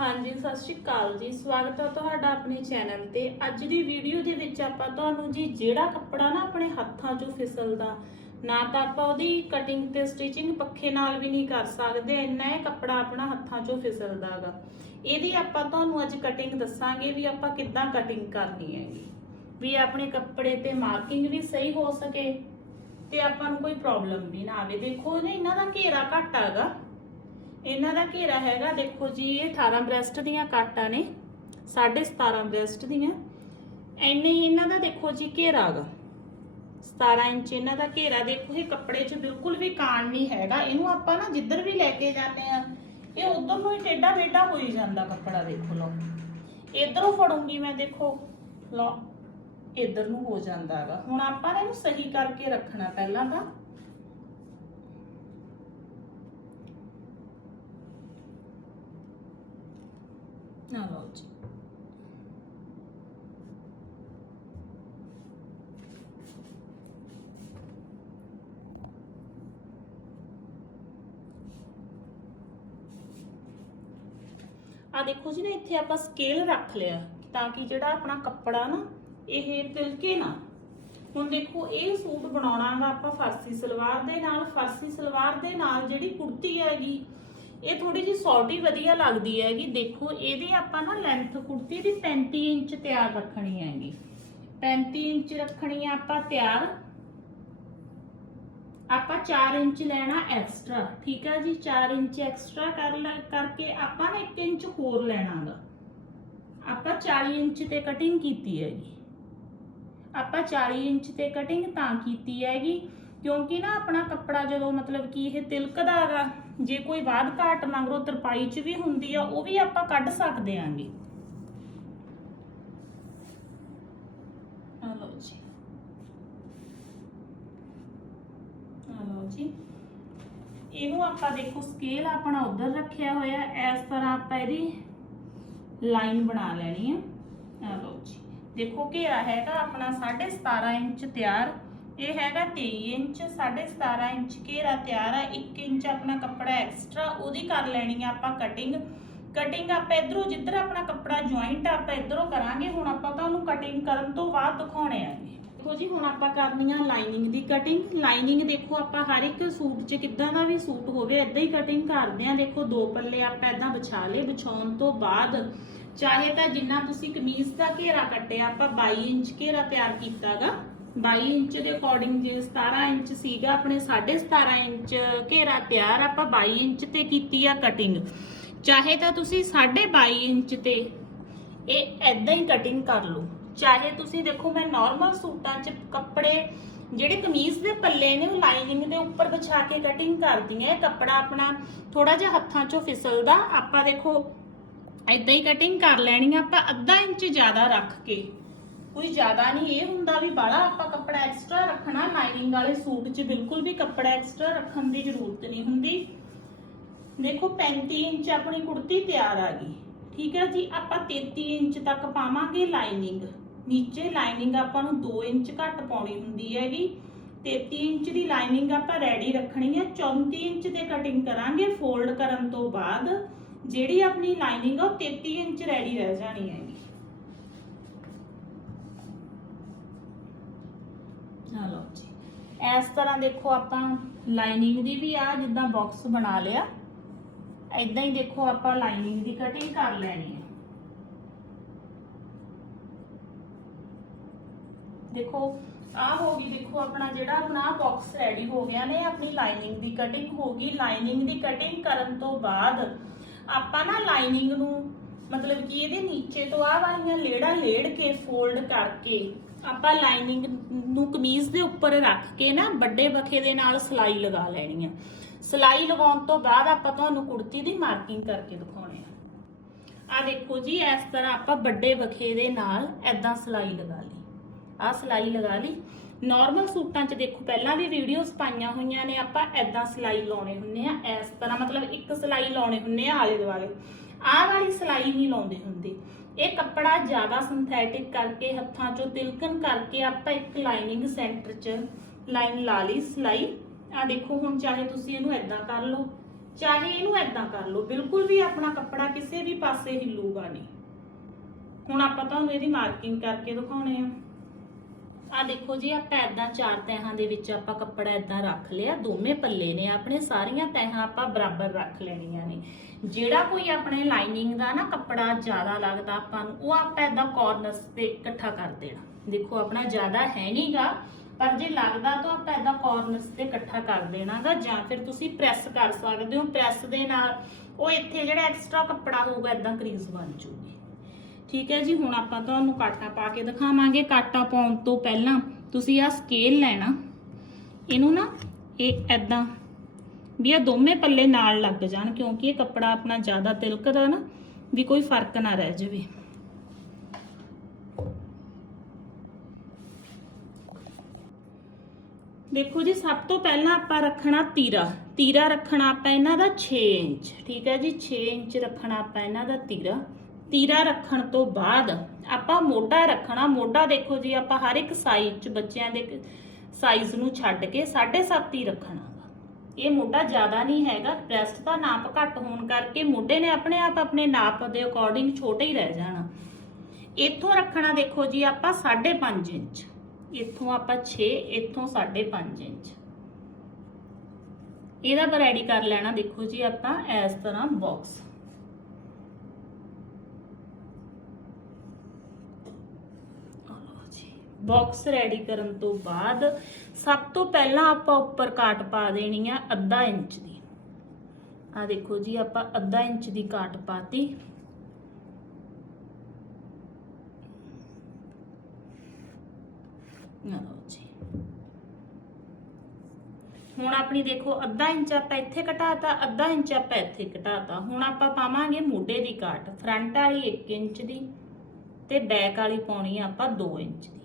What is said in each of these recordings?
ਹਾਂਜੀ, ਸਤਿ ਸ਼੍ਰੀ ਅਕਾਲ ਜੀ। ਸਵਾਗਤ ਹੈ ਤੁਹਾਡਾ ਆਪਣੇ ਚੈਨਲ ਤੇ। ਅੱਜ ਦੀ ਵੀਡੀਓ ਦੇ ਵਿੱਚ ਆਪਾਂ ਤੁਹਾਨੂੰ ਜੀ ਜਿਹੜਾ ਕੱਪੜਾ ਨਾ ਆਪਣੇ ਹੱਥਾਂ 'ਚੋਂ ਫਿਸਲਦਾ, ਨਾ ਤਾਂ ਆਪਾਂ ਉਹਦੀ ਕਟਿੰਗ ਤੇ ਸਟਿਚਿੰਗ ਪੱਖੇ ਨਾਲ ਵੀ ਨਹੀਂ ਕਰ ਸਕਦੇ, ਇੰਨਾ ਇਹ ਕੱਪੜਾ ਆਪਣਾ ਹੱਥਾਂ 'ਚੋਂ ਫਿਸਲਦਾਗਾ। ਇਹਦੀ ਆਪਾਂ ਤੁਹਾਨੂੰ ਅੱਜ ਕਟਿੰਗ ਦੱਸਾਂਗੇ ਵੀ ਆਪਾਂ ਕਿੱਦਾਂ ਕਟਿੰਗ ਕਰਨੀ ਹੈਗੀ ਵੀ ਆਪਣੇ ਕੱਪੜੇ ਤੇ ਮਾਰਕਿੰਗ ਵੀ ਸਹੀ ਹੋ ਸਕੇ ਤੇ ਆਪਾਂ ਨੂੰ ਕੋਈ ਪ੍ਰੋਬਲਮ ਵੀ ਨਾ ਆਵੇ। ਦੇਖੋ ਇਹਨਾਂ ਦਾ ਘੇਰਾ ਘੱਟ ਹੈਗਾ ਇਹਨਾਂ ਦਾ ਘੇਰਾ ਹੈਗਾ, ਦੇਖੋ ਜੀ, ਇਹ 18 ਬ੍ਰੈਸਟ ਦੀਆਂ ਕਾਟਾਂ ਨੇ 17.5 ਬ੍ਰੈਸਟ ਦੀਆਂ। ਐਨੇ ਹੀ ਇਹਨਾਂ ਦਾ ਦੇਖੋ ਜੀ ਘੇਰਾ ਹੈਗਾ 17 ਇੰਚ ਇਹਨਾਂ ਦਾ ਘੇਰਾ, ਦੇਖੋ ਇਹ ਕੱਪੜੇ 'ਚ ਬਿਲਕੁਲ ਵੀ ਕਾਣ ਨਹੀਂ ਹੈਗਾ। ਇਹਨੂੰ ਆਪਾਂ ਨਾ ਜਿੱਧਰ ਵੀ ਲੈ ਕੇ ਜਾਂਦੇ ਆ ਇਹ ਉਧਰ ਨੂੰ ਹੀ ਟੇਡਾ ਮੇਡਾ ਹੋਈ ਜਾਂਦਾ ਕੱਪੜਾ ਦੇਖੋ ਲਓ। ਇਧਰੋਂ ਫੜੂੰਗੀ ਮੈਂ, ਦੇਖੋ, ਲਓ, ਇਧਰ ਨੂੰ ਹੋ ਜਾਂਦਾ ਹੈਗਾ ਹੁਣ ਆਪਾਂ ਨੇ ਇਹਨੂੰ ਸਹੀ ਕਰਕੇ ਰੱਖਣਾ ਪਹਿਲਾਂ ਤਾਂ। ਨਾ ਲਓ ਜੀ ਆ ਦੇਖੋ ਜੀ ਨਾ, ਇੱਥੇ ਆਪਾਂ ਸਕੇਲ ਰੱਖ ਲਿਆ ਤਾਂ ਕਿ ਜਿਹੜਾ ਆਪਣਾ ਕੱਪੜਾ ਨਾ, ਇਹ ਤਿਲਕੇ ਨਾ। ਹੁਣ ਦੇਖੋ, ਇਹ ਸੂਟ ਬਣਾਉਣਾਗਾ ਆਪਾਂ ਫਰਸੀ ਸਲਵਾਰ ਦੇ ਨਾਲ। ਫਰਸੀ ਸਲਵਾਰ ਦੇ ਨਾਲ ਜਿਹੜੀ ਕੁੜਤੀ ਹੈਗੀ ਇਹ ਥੋੜੀ ਜਿਹੀ ਸੌਟੀ ਵਧੀਆ ਲੱਗਦੀ ਹੈਗੀ। ਦੇਖੋ, ਇਹਦੀ ਆਪਾਂ ਨਾ ਲੈਂਥ ਕੁੜਤੀ ਦੀ 35 ਇੰਚ ਤਿਆਰ ਰੱਖਣੀ ਹੈਗੀ। 35 ਇੰਚ ਰੱਖਣੀ ਆ ਆਪਾਂ ਤਿਆਰ। ਆਪਾਂ 4 ਇੰਚ ਲੈਣਾ ਐਕਸਟਰਾ ਠੀਕ ਆ ਜੀ? 4 ਇੰਚ ਐਕਸਟਰਾ ਕਰ ਲੈ, ਕਰਕੇ ਆਪਾਂ ਨਾ 1 ਇੰਚ ਹੋਰ ਲੈਣਾਗਾ। ਆਪਾਂ 40 ਇੰਚ ਤੇ ਕਟਿੰਗ ਕੀਤੀ ਹੈਗੀ। ਆਪਾਂ 40 ਇੰਚ ਤੇ ਕਟਿੰਗ ਤਾਂ ਕੀਤੀ ਹੈਗੀ, ਕਿਉਂਕਿ ਨਾ ਆਪਣਾ ਕੱਪੜਾ ਜਦੋਂ ਮਤਲਬ ਕਿ ਇਹ ਤਿਲਕਦਾ ਹੈਗਾ ਜੇ ਕੋਈ ਬਾਦ ਘਾਟ ਮੰਗਰੋ ਤਰਪਾਈ ਚ ਵੀ ਹੁੰਦੀ ਆ, ਉਹ ਵੀ ਆਪਾਂ ਕੱਢ ਸਕਦੇ ਆਂਗੇ। ਆ ਲਓ ਜੀ। ਆ ਲਓ ਜੀ। ਇਹਨੂੰ ਆਪਾਂ ਦੇਖੋ ਸਕੇਲ ਆਪਣਾ ਉਧਰ ਰੱਖਿਆ ਹੋਇਆ, ਇਸ ਤਰ੍ਹਾਂ ਆਪਾਂ ਇਹਦੀ ਲਾਈਨ ਬਣਾ ਲੈਣੀ ਆ। ਆ ਲਓ ਜੀ। ਦੇਖੋ ਘੇਰਾ ਹੈਗਾ ਆਪਣਾ 17.5 ਇੰਚ ਤਿਆਰ। ਇਹ ਹੈਗਾ 23 ਇੰਚ 17.5 ਇੰਚ ਘੇਰਾ ਤਿਆਰ ਆ 1 ਇੰਚ ਆਪਣਾ ਕੱਪੜਾ ਐਕਸਟਰਾ ਉਹਦੀ ਕਰ ਲੈਣੀ ਆ ਆਪਾਂ ਕਟਿੰਗ ਕਟਿੰਗ ਆਪਾਂ ਇਧਰੋਂ ਜਿੱਧਰ ਆਪਣਾ ਕੱਪੜਾ ਜੁਆਇੰਟ ਆਪਾਂ ਇਧਰੋਂ ਕਰਾਂਗੇ, ਹੁਣ ਆਪਾਂ ਤੁਹਾਨੂੰ ਕਟਿੰਗ ਕਰਨ ਤੋਂ ਬਾਅਦ ਦਿਖਾਉਣੇ ਆਗੇ ਦੇਖੋ ਜੀ, ਹੁਣ ਆਪਾਂ ਕਰਨੀ ਆ ਲਾਈਨਿੰਗ ਦੀ ਕਟਿੰਗ ਲਾਈਨਿੰਗ ਦੇਖੋ ਆਪਾਂ ਹਰ ਇੱਕ ਸੂਟ 'ਚ ਕਿੱਦਾਂ ਦਾ ਵੀ ਸੂਟ ਹੋਵੇ ਇਦਾਂ ਹੀ ਕਟਿੰਗ ਕਰਦੇ ਆ। ਦੇਖੋ, ਦੋ ਪੱਲੇ ਆਪਾਂ ਇਦਾਂ ਵਿਛਾ ਲਏ ਵਿਛਾਉਣ ਤੋਂ ਬਾਅਦ। ਚਾਹੇ ਤਾਂ ਜਿੰਨਾ ਤੁਸੀਂ ਕਮੀਜ਼ ਦਾ ਘੇਰਾ ਕੱਟਿਆ, ਆਪਾਂ 22 ਇੰਚ ਘੇਰਾ ਤਿਆਰ ਕੀਤਾਗਾ। 22 ਇੰਚ ਦੇ ਅਕੋਰਡਿੰਗ ਜੇ 17 ਇੰਚ ਸੀਗਾ, ਆਪਣੇ 17.5 ਇੰਚ ਘੇਰਾ ਤਿਆਰ ਆਪਾਂ 22 ਇੰਚ ਤੇ ਕੀਤੀ ਆ ਕਟਿੰਗ ਚਾਹੇ ਤਾਂ ਤੁਸੀਂ 22.5 ਇੰਚ ਤੇ ਇਹ ਐਦਾਂ ਹੀ ਕਟਿੰਗ ਕਰ ਲਓ। ਚਾਹੇ ਤੁਸੀਂ ਦੇਖੋ, ਮੈਂ ਨਾਰਮਲ ਸੂਟਾਂ 'ਚ ਕੱਪੜੇ, ਜਿਹੜੇ ਕਮੀਜ਼ ਦੇ ਪੱਲੇ ਨੇ, ਉਹ ਲਾਈਨਿੰਗ ਦੇ ਉੱਪਰ ਵਿਛਾ ਕੇ ਕਟਿੰਗ ਕਰਦੀ ਹੈ ਇਹ ਕੱਪੜਾ ਆਪਣਾ ਥੋੜਾ ਜਿਹਾ ਹੱਥਾਂ 'ਚੋਂ ਫਿਸਲਦਾ। ਆਪਾਂ ਦੇਖੋ ਐਦਾਂ ਹੀ ਕਟਿੰਗ ਕਰ ਲੈਣੀ ਆ। ਆਪਾਂ ਅੱਧਾ ਇੰਚ ਜ਼ਿਆਦਾ ਰੱਖ ਕੇ ਕੋਈ ਜ਼ਿਆਦਾ ਨਹੀਂ ਇਹ ਹੁੰਦਾ ਵੀ ਬਾਹਲਾ ਆਪਾਂ ਕੱਪੜਾ ਐਕਸਟਰਾ ਰੱਖਣਾ ਲਾਈਨਿੰਗ ਵਾਲੇ ਸੂਟ 'ਚ ਬਿਲਕੁਲ ਵੀ ਕੱਪੜਾ ਐਕਸਟਰਾ ਰੱਖਣ ਦੀ ਜ਼ਰੂਰਤ ਨਹੀਂ ਹੁੰਦੀ ਦੇਖੋ 35 ਇੰਚ ਆਪਣੀ ਕੁੜਤੀ ਤਿਆਰ ਆ ਗਈ ਠੀਕ ਹੈ ਜੀ ਆਪਾਂ 33 ਇੰਚ ਤੱਕ ਪਾਵਾਂਗੇ ਲਾਈਨਿੰਗ ਨੀਚੇ ਲਾਈਨਿੰਗ ਆਪਾਂ ਨੂੰ 2 ਇੰਚ ਘੱਟ ਪਾਉਣੀ ਹੁੰਦੀ ਹੈਗੀ 33 ਇੰਚ ਦੀ ਲਾਈਨਿੰਗ ਆਪਾਂ ਰੈਡੀ ਰੱਖਣੀ ਹੈ 34 ਇੰਚ ਤੇ ਕਟਿੰਗ ਕਰਾਂਗੇ ਫੋਲਡ ਕਰਨ ਤੋਂ ਬਾਅਦ ਜਿਹੜੀ ਆਪਣੀ ਲਾਈਨਿੰਗ ਆ ਉਹ 33 ਇੰਚ ਰੈਡੀ ਰਹਿ ਜਾਣੀ ਹੈਗੀ ਚਲੋ ਜੀ। ਇਸ ਤਰ੍ਹਾਂ ਦੇਖੋ ਆਪਾਂ ਲਾਈਨਿੰਗ ਦੀ ਵੀ ਆ, ਜਿੱਦਾਂ ਬਾਕਸ ਬਣਾ ਲਿਆ ਐਦਾਂ ਹੀ ਦੇਖੋ ਆਪਾਂ ਲਾਈਨਿੰਗ ਦੀ ਕਟਿੰਗ ਕਰ ਲੈਣੀ ਹੈ ਦੇਖੋ, ਆ ਹੋ ਗਈ, ਦੇਖੋ ਆਪਣਾ ਜਿਹੜਾ ਆਪਣਾ ਬਾਕਸ ਰੈਡੀ ਹੋ ਗਿਆ ਨੇ, ਆਪਣੀ ਲਾਈਨਿੰਗ ਦੀ ਕਟਿੰਗ ਹੋ ਗਈ। ਲਾਈਨਿੰਗ ਦੀ ਕਟਿੰਗ ਕਰਨ ਤੋਂ ਬਾਅਦ ਆਪਾਂ ਨਾ ਲਾਈਨਿੰਗ ਨੂੰ ਮਤਲਬ ਕਿ ਇਹਦੇ ਨੀਚੇ ਤੋਂ ਆ ਵਾਲੀਆਂ ਲੇੜਾ ਲੇੜ ਕੇ ਫੋਲਡ ਕਰਕੇ ਆਪਾਂ ਲਾਈਨਿੰਗ ਨੂੰ ਕਮੀਜ਼ ਦੇ ਉੱਪਰ ਰੱਖ ਕੇ ਨਾ ਵੱਡੇ ਬਖੇ ਦੇ ਨਾਲ ਸਲਾਈ ਲਗਾ ਲੈਣੀ ਆ। ਸਲਾਈ ਲਗਾਉਣ ਤੋਂ ਬਾਅਦ ਆਪਾਂ ਤੁਹਾਨੂੰ ਕੁੜਤੀ ਦੀ ਮਾਰਕਿੰਗ ਕਰਕੇ ਦਿਖਾਉਣੇ ਆ। ਆ ਦੇਖੋ ਜੀ, ਇਸ ਤਰ੍ਹਾਂ ਆਪਾਂ ਵੱਡੇ ਬਖੇ ਦੇ ਨਾਲ ਐਦਾਂ ਸਲਾਈ ਲਗਾ ਲਈ। ਆ ਸਲਾਈ ਲਗਾ ਲਈ। ਨਾਰਮਲ ਸੂਟਾਂ 'ਚ ਦੇਖੋ, ਪਹਿਲਾਂ ਵੀ ਵੀਡੀਓਜ਼ ਪਾਈਆਂ ਹੋਈਆਂ ਨੇ, ਆਪਾਂ ਐਦਾਂ ਸਲਾਈ ਲਾਉਣੇ ਹੁੰਨੇ ਆ। ਇਸ ਤਰ੍ਹਾਂ ਮਤਲਬ ਇੱਕ ਸਲਾਈ ਲਾਉਣੇ ਹੁੰਨੇ ਆ ਆਲੇ ਦੁਆਲੇ ਆਹ ਵਾਲੀ ਸਲਾਈ ਨਹੀਂ ਲਾਉਂਦੇ ਹੁੰਦੇ। ਇਹ ਕੱਪੜਾ ਜ਼ਿਆਦਾ ਸਿੰਥੈਟਿਕ ਕਰਕੇ, ਹੱਥਾਂ 'ਚੋਂ ਤਿਲਕਣ ਕਰਕੇ ਆਪਾਂ ਇੱਕ ਲਾਈਨਿੰਗ ਸੈਂਟਰ 'ਚ ਲਾਈਨ ਲਾ ਲਈ, ਸਲਾਈ। ਆ ਦੇਖੋ, ਹੁਣ ਚਾਹੇ ਤੁਸੀਂ ਇਹਨੂੰ ਐਦਾਂ ਕਰ ਲਓ, ਚਾਹੇ ਇਹਨੂੰ ਐਦਾਂ ਕਰ ਲਓ, ਬਿਲਕੁਲ ਵੀ ਆਪਣਾ ਕੱਪੜਾ ਕਿਸੇ ਵੀ ਪਾਸੇ ਹਿੱਲੂਗਾ ਨਹੀਂ। ਹੁਣ ਆਪਾਂ ਤੁਹਾਨੂੰ ਇਹਦੀ ਮਾਰਕਿੰਗ ਕਰਕੇ ਦਿਖਾਉਣੇ ਆ। ਆ ਦੇਖੋ ਜੀ, ਆਪਾਂ ਐਦਾਂ ਚਾਰ ਤਹਾਂ ਦੇ ਵਿੱਚ ਆਪਾਂ ਕੱਪੜਾ ਐਦਾਂ ਰੱਖ ਲਿਆ। ਦੋਵੇਂ ਪੱਲੇ ਨੇ ਆਪਣੇ, ਸਾਰੀਆਂ ਤਹਾਂ ਆਪਾਂ ਬਰਾਬਰ ਰੱਖ ਲੈਣੀਆਂ ਨੇ। ਜਿਹੜਾ ਕੋਈ ਆਪਣੇ ਲਾਈਨਿੰਗ ਦਾ ਨਾ ਕੱਪੜਾ ਜ਼ਿਆਦਾ ਲੱਗਦਾ ਆਪਾਂ ਨੂੰ, ਉਹ ਆਪਾਂ ਐਦਾਂ ਕਾਰਨਰਸ ਤੇ ਇਕੱਠਾ ਕਰ ਦੇਣਾ। ਦੇਖੋ, ਆਪਣਾ ਜ਼ਿਆਦਾ ਹੈ ਨਹੀਂਗਾ, ਪਰ ਜੇ ਲੱਗਦਾ ਤਾਂ ਆਪਾਂ ਐਦਾਂ ਕਾਰਨਰਸ ਤੇ ਇਕੱਠਾ ਕਰ ਦੇਣਾਗਾ, ਜਾਂ ਫਿਰ ਤੁਸੀਂ ਪ੍ਰੈਸ ਕਰ ਸਕਦੇ ਹੋ। ਪ੍ਰੈਸ ਦੇ ਨਾਲ ਉਹ ਇੱਥੇ ਜਿਹੜਾ ਐਕਸਟਰਾ ਕੱਪੜਾ ਹੋਊਗਾ ਐਦਾਂ ਕਰੀਜ਼ ਬਣ ਜੂਗੀ। ਠੀਕ ਹੈ ਜੀ, ਹੁਣ ਆਪਾਂ ਤੁਹਾਨੂੰ ਕਾਟਾ ਪਾ ਕੇ ਦਿਖਾਵਾਂਗੇ। ਕਾਟਾ ਪਾਉਣ ਤੋਂ ਪਹਿਲਾਂ ਤੁਸੀਂ ਆ ਸਕੇਲ ਲੈਣਾ। ਇਹਨੂੰ ਨਾ ਇਹ ਐਦਾਂ ਵੀ ਇਹ ਦੋਵੇਂ ਪੱਲੇ ਨਾਲ ਲੱਗ ਜਾਣ ਕਿਉਂਕਿ ਇਹ ਕੱਪੜਾ ਆਪਣਾ ਜ਼ਿਆਦਾ ਤਿਲਕਦਾ ਨਾ, ਵੀ ਕੋਈ ਫ਼ਰਕ ਨਾ ਰਹਿ ਜਾਵੇ। ਦੇਖੋ ਜੀ, ਸਭ ਤੋਂ ਪਹਿਲਾਂ ਆਪਾਂ ਰੱਖਣਾ ਤੀਰਾ। ਤੀਰਾ ਰੱਖਣਾ ਆਪਾਂ ਇਹਨਾਂ ਦਾ 6 ਇੰਚ, ਠੀਕ ਹੈ ਜੀ? 6 ਇੰਚ ਰੱਖਣਾ ਆਪਾਂ ਇਹਨਾਂ ਦਾ ਤੀਰਾ। ਤੀਰਾ ਰੱਖਣ ਤੋਂ ਬਾਅਦ ਆਪਾਂ ਮੋਢਾ ਰੱਖਣਾ। ਮੋਢਾ ਦੇਖੋ ਜੀ, ਆਪਾਂ ਹਰ ਇੱਕ ਸਾਈਜ਼ ਚ ਬੱਚਿਆਂ ਦੇ ਸਾਈਜ਼ ਨੂੰ ਛੱਡ ਕੇ 7.5 ਹੀ ਰੱਖਣਾ। ਇਹ ਮੋਢਾ ਜ਼ਿਆਦਾ ਨਹੀਂ ਹੈਗਾ ਬ੍ਰੈਸਟ ਦਾ ਨਾਪ ਘੱਟ ਹੋਣ ਕਰਕੇ ਮੋਢੇ ਨੇ ਆਪਣੇ ਆਪ ਆਪਣੇ ਨਾਪ ਦੇ ਅਕੋਰਡਿੰਗ ਛੋਟੇ ਹੀ ਰਹਿ ਜਾਣਾ। ਇੱਥੋਂ ਰੱਖਣਾ ਦੇਖੋ ਜੀ ਆਪਾਂ 5.5 ਇੰਚ, ਇੱਥੋਂ ਆਪਾਂ 6 ਇੱਥੋਂ 5.5 ਇੰਚ। ਇਹਦਾ ਰੈਡੀ ਕਰ ਲੈਣਾ ਦੇਖੋ ਜੀ ਆਪਾਂ ਇਸ ਤਰ੍ਹਾਂ ਬਾਕਸ ਬਾਕਸ ਰੈਡੀ ਕਰਨ ਤੋਂ ਬਾਅਦ ਸਭ ਤੋਂ ਪਹਿਲਾਂ ਆਪਾਂ ਉੱਪਰ ਕਾਟ ਪਾ ਦੇਣੀ ਆ ਅੱਧਾ ਇੰਚ ਦੀ। ਆ ਦੇਖੋ ਜੀ, ਆਪਾਂ ਅੱਧਾ ਇੰਚ ਦੀ ਕਾਟ ਪਾਤੀ। ਲਓ ਜੀ। ਹੁਣ ਆਪਣੀ ਦੇਖੋ, ਅੱਧਾ ਇੰਚ ਆਪਾਂ ਇੱਥੇ ਘਟਾਤਾ, ਅੱਧਾ ਇੰਚ ਆਪਾਂ ਇੱਥੇ ਘਟਾਤਾ। ਹੁਣ ਆਪਾਂ ਪਾਵਾਂਗੇ ਮੋਢੇ ਦੀ ਕਾਟ, ਫਰੰਟ ਵਾਲੀ 1 ਇੰਚ ਦੀ ਤੇ ਬੈਕ ਵਾਲੀ ਪਾਉਣੀ ਆ ਆਪਾਂ 2 ਇੰਚ ਦੀ।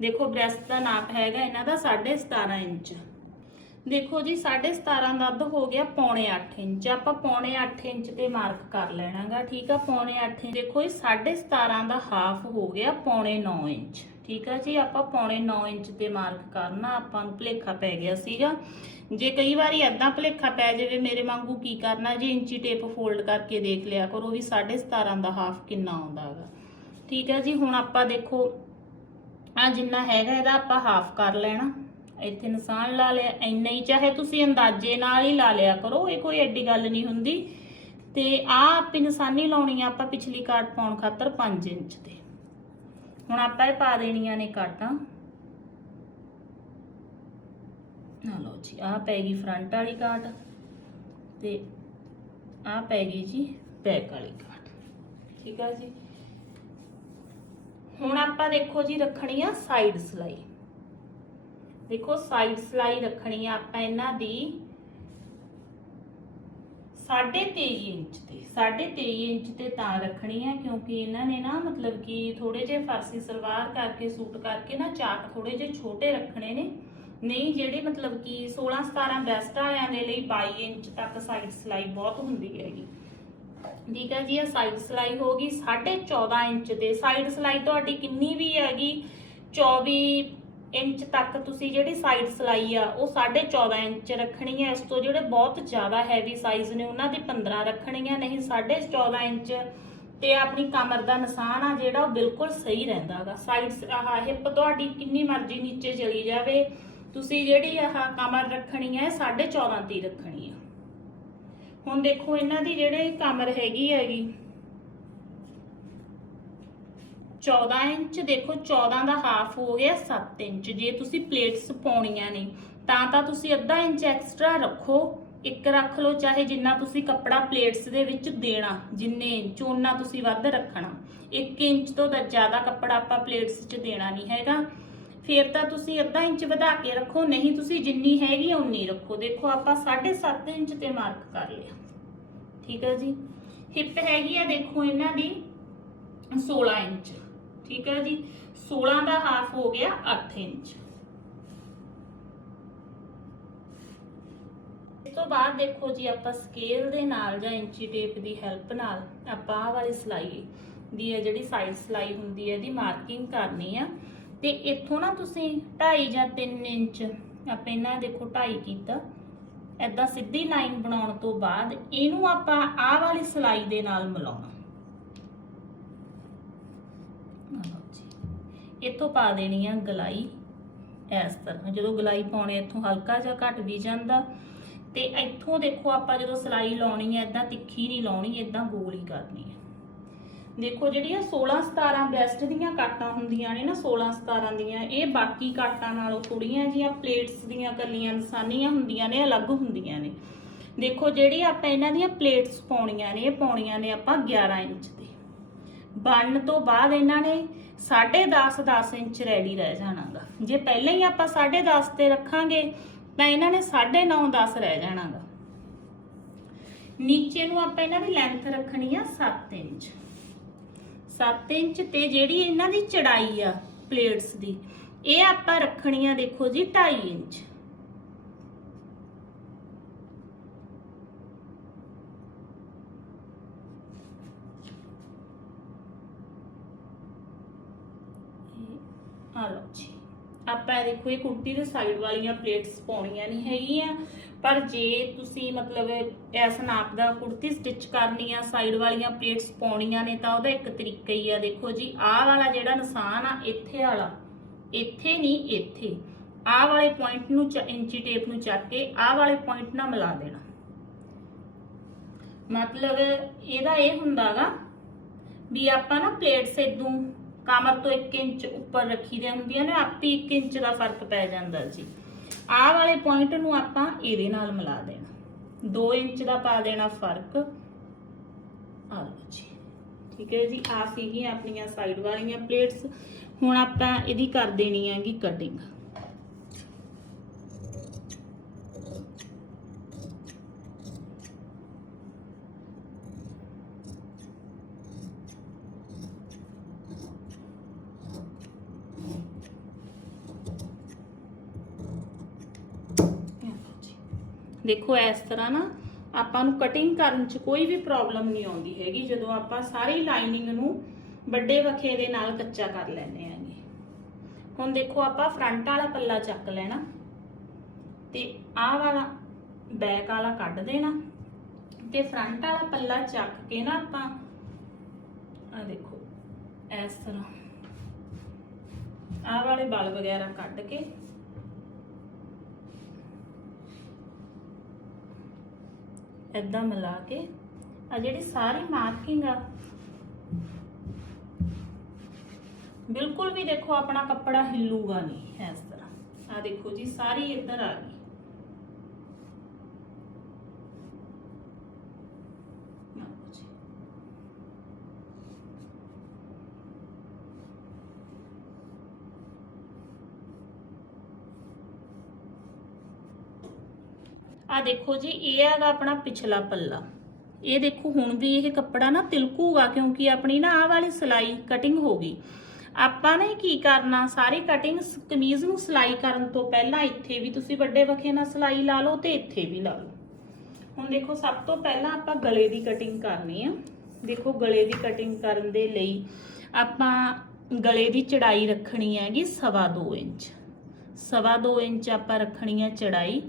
ਦੇਖੋ ਬ੍ਰੈਸਟ ਦਾ ਨਾਪ ਹੈਗਾ ਇਹਨਾਂ ਦਾ 17.5 ਇੰਚ। ਦੇਖੋ ਜੀ 17.5 ਦਾ ਅੱਧ ਹੋ ਗਿਆ ਪੌਣੇ 8 ਇੰਚ। ਆਪਾਂ ਪੌਣੇ 8 ਇੰਚ ਤੇ ਮਾਰਕ ਕਰ ਲੈਣਾਗਾ, ਠੀਕ ਆ? ਪੌਣੇ 8 ਇੰਚ। ਦੇਖੋ ਜੀ 17.5 ਦਾ ਹਾਫ ਹੋ ਗਿਆ ਪੌਣੇ 9 ਇੰਚ। ਠੀਕ ਆ ਜੀ, ਆਪਾਂ ਪੌਣੇ 9 ਇੰਚ ਤੇ ਮਾਰਕ ਕਰਨਾ, ਆਪਾਂ ਨੂੰ ਭੁਲੇਖਾ ਪੈ ਗਿਆ ਸੀਗਾ। ਜੇ ਕਈ ਵਾਰੀ ਐਦਾਂ ਭੁਲੇਖਾ ਪੈ ਜਾਵੇ, ਮੇਰੇ ਵਾਂਗੂ ਕੀ ਕਰਨਾ ਜੀ? ਇੰਚੀ ਟੇਪ ਫੋਲਡ ਕਰਕੇ ਦੇਖ ਲਿਆ ਕਰੋ ਵੀ 17.5 ਦਾ ਹਾਫ ਕਿੰਨਾ ਆਉਂਦਾ ਹੈਗਾ ਠੀਕ ਹੈ ਜੀ, ਹੁਣ ਆਪਾਂ ਦੇਖੋ ਆ ਜਿੰਨਾ ਹੈਗਾ ਇਹਦਾ ਆਪਾਂ ਹਾਫ ਕਰ ਲੈਣਾ। ਇੱਥੇ ਨਿਸ਼ਾਨ ਲਾ ਲਿਆ, ਇੰਨਾ ਹੀ, ਚਾਹੇ ਤੁਸੀਂ ਅੰਦਾਜ਼ੇ ਨਾਲ ਹੀ ਲਾ ਲਿਆ ਕਰੋ, ਇਹ ਕੋਈ ਐਡੀ ਗੱਲ ਨਹੀਂ ਹੁੰਦੀ। ਤੇ ਆ ਆਪੇ ਨਿਸ਼ਾਨੀ ਲਾਉਣੀ ਆ ਆਪਾਂ ਪਿਛਲੀ ਕਾਟ ਪਾਉਣ ਖਾਤਰ 5 ਇੰਚ ਤੇ। ਹੁਣ ਆਪਾਂ ਇਹ ਪਾ ਦੇਣੀਆਂ ਨੇ ਕਾਟਾਂ। ਆ ਲਓ ਜੀ ਆ ਪੈ ਗਈ ਫਰੰਟ ਵਾਲੀ ਕਾਟ ਤੇ ਆ ਪੈ ਗਈ ਜੀ ਬੈਕ ਵਾਲੀ ਕਾਟ ਠੀਕ ਆ ਜੀ? ਹੁਣ ਆਪਾਂ ਦੇਖੋ ਜੀ ਰੱਖਣੀ ਆ ਸਾਈਡ ਸਲਾਈ। ਦੇਖੋ ਸਾਈਡ ਸਲਾਈ ਰੱਖਣੀ ਆ ਆਪਾਂ ਇਹਨਾਂ ਦੀ 23.5 ਇੰਚ ਤੇ। 23.5 ਇੰਚ ਤੇ ਤਾਂ ਰੱਖਣੀ ਹੈ ਕਿਉਂਕਿ ਇਹਨਾਂ ਨੇ ਨਾ ਮਤਲਬ ਕਿ ਥੋੜੇ ਜਿਹੇ ਫਰਸੀ ਸਲਵਾਰ ਕਰਕੇ, ਸੂਟ ਕਰਕੇ ਨਾ ਚਾਕ ਥੋੜੇ ਜਿਹੇ ਛੋਟੇ ਰੱਖਣੇ ਨੇ। ਨਹੀਂ, ਜਿਹੜੇ ਮਤਲਬ ਕਿ 16 17 ਬੈਸਟ ਵਾਲਿਆਂ ਦੇ ਲਈ 22 ਇੰਚ ਤੱਕ ਸਾਈਡ ਸਲਾਈ ਬਹੁਤ ਹੁੰਦੀ ਹੈਗੀ। ਠੀਕ ਹੈ ਜੀ, ਇਹ ਸਾਈਡ ਸਲਾਈ ਹੋ ਗਈ 14.5 ਇੰਚ ਤੇ ਸਾਈਡ ਸਲਾਈ ਤੁਹਾਡੀ ਕਿੰਨੀ ਵੀ ਹੈਗੀ 24 ਇੰਚ ਤੱਕ ਤੁਸੀਂ ਜਿਹੜੀ ਸਾਈਡ ਸਲਾਈ ਆ, ਉਹ 14.5 ਇੰਚ ਰੱਖਣੀ ਹੈ। ਇਸ ਤੋਂ ਜਿਹੜੇ ਬਹੁਤ ਜ਼ਿਆਦਾ ਹੈਵੀ ਸਾਈਜ਼ ਨੇ, ਉਹਨਾਂ ਦੀ 15 ਹੈ ਨਹੀਂ 14.5 ਇੰਚ ਤੇ ਆਪਣੀ ਕਮਰ ਦਾ ਨਿਸ਼ਾਨ ਆ ਜਿਹੜਾ, ਉਹ ਬਿਲਕੁਲ ਸਹੀ ਰਹਿੰਦਾਗਾ ਸਾਈਡ ਆਹ ਹਿੱਪ ਤੁਹਾਡੀ ਕਿੰਨੀ ਮਰਜ਼ੀ ਨੀਚੇ ਚਲੀ ਜਾਵੇ। ਤੁਸੀਂ ਜਿਹੜੀ ਆਹ ਕਮਰ ਰੱਖਣੀ ਹੈ 14.5 ਤੇ ਹੀ ਰੱਖਣੀ ਆ। ਹੁਣ ਦੇਖੋ, ਇਹਨਾਂ ਦੀ ਜਿਹੜੇ ਕਮਰ ਹੈਗੀ ਹੈਗੀ 14 ਇੰਚ, ਦੇਖੋ 14 ਦਾ ਹਾਫ ਹੋ ਗਿਆ 7 ਇੰਚ। ਜੇ ਤੁਸੀਂ ਪਲੇਟਸ ਪਾਉਣੀਆਂ ਨੇ, ਤਾਂ ਤਾਂ ਤੁਸੀਂ ਅੱਧਾ ਇੰਚ ਐਕਸਟਰਾ ਰੱਖੋ। ਇੱਕ ਰੱਖ ਲਓ, ਚਾਹੇ ਜਿੰਨਾ ਤੁਸੀਂ ਕੱਪੜਾ ਪਲੇਟਸ ਦੇ ਵਿੱਚ ਦੇਣਾ, ਜਿੰਨੇ ਇੰਚ ਉਹਨਾਂ ਤੁਸੀਂ ਵੱਧ ਰੱਖਣਾ। 1 ਇੰਚ ਤੋਂ ਜ਼ਿਆਦਾ ਕੱਪੜਾ ਆਪਾਂ ਪਲੇਟਸ 'ਚ ਦੇਣਾ ਨਹੀਂ ਹੈਗਾ। ਫੇਰ ਤਾਂ ਤੁਸੀਂ ਅੱਧਾ ਇੰਚ ਵਧਾ ਕੇ ਰੱਖੋ, ਨਹੀਂ ਤੁਸੀਂ ਜਿੰਨੀ ਹੈਗੀ ਉਨੀ ਰੱਖੋ। ਦੇਖੋ, ਆਪਾਂ 7.5 ਇੰਚ ਤੇ ਮਾਰਕ ਕਰ ਲਿਆ। ਠੀਕ ਹੈ ਜੀ? ਹਿੱਪ ਹੈਗੀ ਆ, ਦੇਖੋ ਇਹਨਾਂ ਦੀ 16 ਇੰਚ। ਠੀਕ ਹੈ ਜੀ? 16 ਦਾ ਹਾਫ ਹੋ ਗਿਆ 8 ਇੰਚ। ਇਸ ਤੋਂ ਬਾਅਦ ਦੇਖੋ ਜੀ, ਆਪਾਂ ਸਕੇਲ ਦੇ ਨਾਲ ਜਾਂ ਇੰਚੀ ਟੇਪ ਦੀ ਹੈਲਪ ਨਾਲ ਆਪਾਂ ਆਹ ਵਾਲੀ ਸਲਾਈ ਦੀ ਹੈ ਜਿਹੜੀ ਸਾਈਡ ਸਲਾਈ ਹੁੰਦੀ ਹੈ, ਇਹਦੀ ਮਾਰਕਿੰਗ ਕਰਨੀ ਆ। ਤੇ ਇੱਥੋਂ ਨਾ ਤੁਸੀਂ 2.5 ਜਾਂ 3 ਇੰਚ ਆਪਾਂ ਇਹਨਾਂ ਦੇਖੋ 2.5 ਕੀਤਾ। ਐਦਾਂ ਸਿੱਧੀ ਲਾਈਨ ਬਣਾਉਣ ਤੋਂ ਬਾਅਦ ਇਹਨੂੰ ਆਪਾਂ ਆਹ ਵਾਲੀ ਸਲਾਈ ਦੇ ਨਾਲ ਮਿਲਾਉਣਾ। ਇੱਥੋਂ ਪਾ ਦੇਣੀ ਆ ਗਲਾਈ ਇਸ ਤਰ੍ਹਾਂ। ਜਦੋਂ ਗਲਾਈ ਪਾਉਣੇ ਇੱਥੋਂ ਹਲਕਾ ਜਿਹਾ ਘਟ ਵੀ ਜਾਂਦਾ। ਤੇ ਇੱਥੋਂ ਦੇਖੋ ਆਪਾਂ ਜਦੋਂ ਸਲਾਈ ਲਾਉਣੀ ਹੈ ਇਦਾਂ ਤਿੱਖੀ ਨਹੀਂ ਲਾਉਣੀ ਇਦਾਂ ਗੋਲ ਹੀ ਕਰਨੀ ਹੈ ਦੇਖੋ ਜਿਹੜੀਆਂ 16 17 ਬ੍ਰੈਸਟ ਦੀਆਂ ਕਾਟਾਂ ਹੁੰਦੀਆਂ ਨੇ ਨਾ 16 17 ਦੀਆਂ, ਇਹ ਬਾਕੀ ਕਾਟਾਂ ਨਾਲੋਂ ਥੋੜੀਆਂ ਜੀਆਂ ਪਲੇਟਸ ਦੀਆਂ ਕੱਲੀਆਂ ਨਿਸ਼ਾਨੀਆਂ ਹੁੰਦੀਆਂ ਨੇ, ਅਲੱਗ ਹੁੰਦੀਆਂ ਨੇ। ਦੇਖੋ ਜਿਹੜੀ ਆਪਾਂ ਇਹਨਾਂ ਦੀਆਂ ਪਲੇਟਸ ਪਾਉਣੀਆਂ ਨੇ, ਇਹ ਪਾਉਣੀਆਂ ਨੇ ਆਪਾਂ 11 ਇੰਚ ਦੇ। ਬਣਨ ਤੋਂ ਬਾਅਦ ਇਹਨਾਂ ਨੇ 10.5 10 ਇੰਚ ਰੈਡੀ ਰਹਿ ਜਾਣਾਗਾ। ਜੇ ਪਹਿਲਾਂ ਹੀ ਆਪਾਂ 10.5 ਤੇ ਰੱਖਾਂਗੇ, ਤਾਂ ਇਹਨਾਂ ਨੇ 9.5 10 ਰਹਿ ਜਾਣਾਗਾ। ਨੀਚੇ ਨੂੰ ਆਪਾਂ ਇਹਨਾਂ ਦੀ ਲੈਂਥ ਰੱਖਣੀ ਆ 7 ਇੰਚ। 7 ਇੰਚ ਤੇ ਜਿਹੜੀ ਇਹਨਾਂ ਦੀ ਚੜਾਈ ਆ ਪਲੇਟਸ ਦੀ, ਇਹ ਆਪਾਂ ਰੱਖਣੀ ਆ ਦੇਖੋ ਜੀ 2.5 ਇੰਚ। ਆ ਲਓ ਜੀ। ਆਪਾਂ ਇਹ ਦੇਖੋ ਇਹ ਕੁੜਤੀ ਦੇ ਸਾਈਡ ਵਾਲੀਆਂ ਪਲੇਟਸ ਪਾਉਣੀਆਂ ਨਹੀਂ ਹੈਗੀਆਂ। ਪਰ ਜੇ ਤੁਸੀਂ ਮਤਲਬ ਇਸ ਨਾਪ ਦਾ ਕੁੜਤੀ ਸਟਿਚ ਕਰਨੀ ਆ ਸਾਈਡ ਵਾਲੀਆਂ ਪਲੇਟਸ ਪਾਉਣੀਆਂ ਨੇ, ਤਾਂ ਉਹਦਾ ਇੱਕ ਤਰੀਕਾ ਹੀ ਆ। ਦੇਖੋ ਜੀ, ਆਹ ਵਾਲਾ ਜਿਹੜਾ ਨਿਸ਼ਾਨ ਆ, ਇੱਥੇ ਵਾਲਾ। ਇੱਥੇ ਨਹੀਂ, ਇੱਥੇ। ਆਹ ਵਾਲੇ ਪੁਆਇੰਟ ਨੂੰ ਚ- ਇੰਚੀ ਟੇਪ ਨੂੰ ਚੱਕ ਕੇ ਆਹ ਵਾਲੇ ਪੁਆਇੰਟ ਨਾਲ ਮਿਲਾ ਦੇਣਾ। ਮਤਲਬ ਇਹਦਾ ਇਹ ਹੁੰਦਾਗਾ ਵੀ ਆਪਾਂ ਨਾ ਪਲੇਟਸ ਇਦੋਂ ਕਮਰ ਤੋਂ 1 ਇੰਚ ਉੱਪਰ ਰੱਖੀ ਦੀਆਂ ਹੁੰਦੀਆਂ ਨੇ, ਆਪੇ 1 ਇੰਚ ਦਾ ਫ਼ਰਕ ਪੈ ਜਾਂਦਾ ਜੀ। ਆਹ ਵਾਲੇ ਪੁਆਇੰਟ ਨੂੰ ਆਪਾਂ ਇਹਦੇ ਨਾਲ ਮਿਲਾ ਦੇਣਾ। 2 ਇੰਚ ਦਾ ਪਾ ਦੇਣਾ ਫ਼ਰਕ। ਆ ਲਓ ਜੀ। ਠੀਕ ਹੈ ਜੀ ਆ ਸੀਗੀਆਂ ਆਪਣੀਆਂ ਸਾਈਡ ਵਾਲੀਆਂ ਪਲੇਟਸ ਹੁਣ ਆਪਾਂ ਇਹਦੀ ਕਰ ਦੇਣੀ ਹੈਗੀ ਕਟਿੰਗ ਦੇਖੋ, ਇਸ ਤਰ੍ਹਾਂ ਨਾ ਆਪਾਂ ਨੂੰ ਕਟਿੰਗ ਕਰਨ 'ਚ ਕੋਈ ਵੀ ਪ੍ਰੋਬਲਮ ਨਹੀਂ ਆਉਂਦੀ ਹੈਗੀ, ਜਦੋਂ ਆਪਾਂ ਸਾਰੀ ਲਾਈਨਿੰਗ ਨੂੰ ਵੱਡੇ ਵਖੇ ਦੇ ਨਾਲ ਕੱਚਾ ਕਰ ਲੈਂਦੇ ਆਂਗੇ ਹੁਣ ਦੇਖੋ, ਆਪਾਂ ਫਰੰਟ ਵਾਲਾ ਪੱਲਾ ਚੱਕ ਲੈਣਾ ਤੇ ਆਹ ਵਾਲਾ ਬੈਕ ਵਾਲਾ ਕੱਢ ਦੇਣਾ ਤੇ ਫਰੰਟ ਵਾਲਾ ਪੱਲਾ ਚੱਕ ਕੇ ਨਾ ਆਪਾਂ ਆ ਦੇਖੋ, ਇਸ ਤਰ੍ਹਾਂ ਆਹ ਵਾਲੇ ਬਲ ਵਗੈਰਾ ਕੱਢ ਕੇ ਏਦਾਂ ਮਿਲਾ ਕੇ ਆ ਜਿਹੜੀ ਸਾਰੀ ਮਾਰਕਿੰਗ ਆ, ਬਿਲਕੁਲ ਵੀ ਦੇਖੋ ਆਪਣਾ ਕੱਪੜਾ ਹਿੱਲੂਗਾ ਨਹੀਂ ਇਸ ਤਰ੍ਹਾਂ। ਆ ਦੇਖੋ ਜੀ, ਸਾਰੀ ਇੱਧਰ ਆ ਗਈ ਆਹ ਜੀ। ਆ ਦੇਖੋ ਜੀ, ਇਹ ਹੈਗਾ ਆਪਣਾ ਪਿਛਲਾ ਪੱਲਾ। ਇਹ ਦੇਖੋ, ਹੁਣ ਵੀ ਇਹ ਕੱਪੜਾ ਨਾ ਤਿਲਕੂਗਾ ਕਿਉਂਕਿ ਆਪਣੀ ਨਾ ਆਹ ਵਾਲੀ ਸਲਾਈ ਕਟਿੰਗ ਹੋ ਗਈ। ਆਪਾਂ ਨੇ ਕੀ ਕਰਨਾ, ਸਾਰੀ ਕਟਿੰਗ ਕਮੀਜ਼ ਨੂੰ ਸਲਾਈ ਕਰਨ ਤੋਂ ਪਹਿਲਾਂ ਇੱਥੇ ਵੀ ਤੁਸੀਂ ਵੱਡੇ ਵਖੇ ਨਾਲ ਸਲਾਈ ਲਾ ਲਓ ਤੇ ਇੱਥੇ ਵੀ ਲਾ ਲਓ। ਹੁਣ ਦੇਖੋ, ਸਭ ਤੋਂ ਪਹਿਲਾਂ ਆਪਾਂ ਗਲੇ ਦੀ ਕਟਿੰਗ ਕਰਨੀ ਆ। ਦੇਖੋ, ਗਲੇ ਦੀ ਕਟਿੰਗ ਕਰਨ ਦੇ ਲਈ ਆਪਾਂ ਗਲੇ ਦੀ ਚੜਾਈ ਰੱਖਣੀ ਹੈਗੀ ਸਵਾ ਦੋ ਇੰਚ। ਸਵਾ ਦੋ ਇੰਚ ਆਪਾਂ ਰੱਖਣੀ ਹੈ ਚੜਾਈ।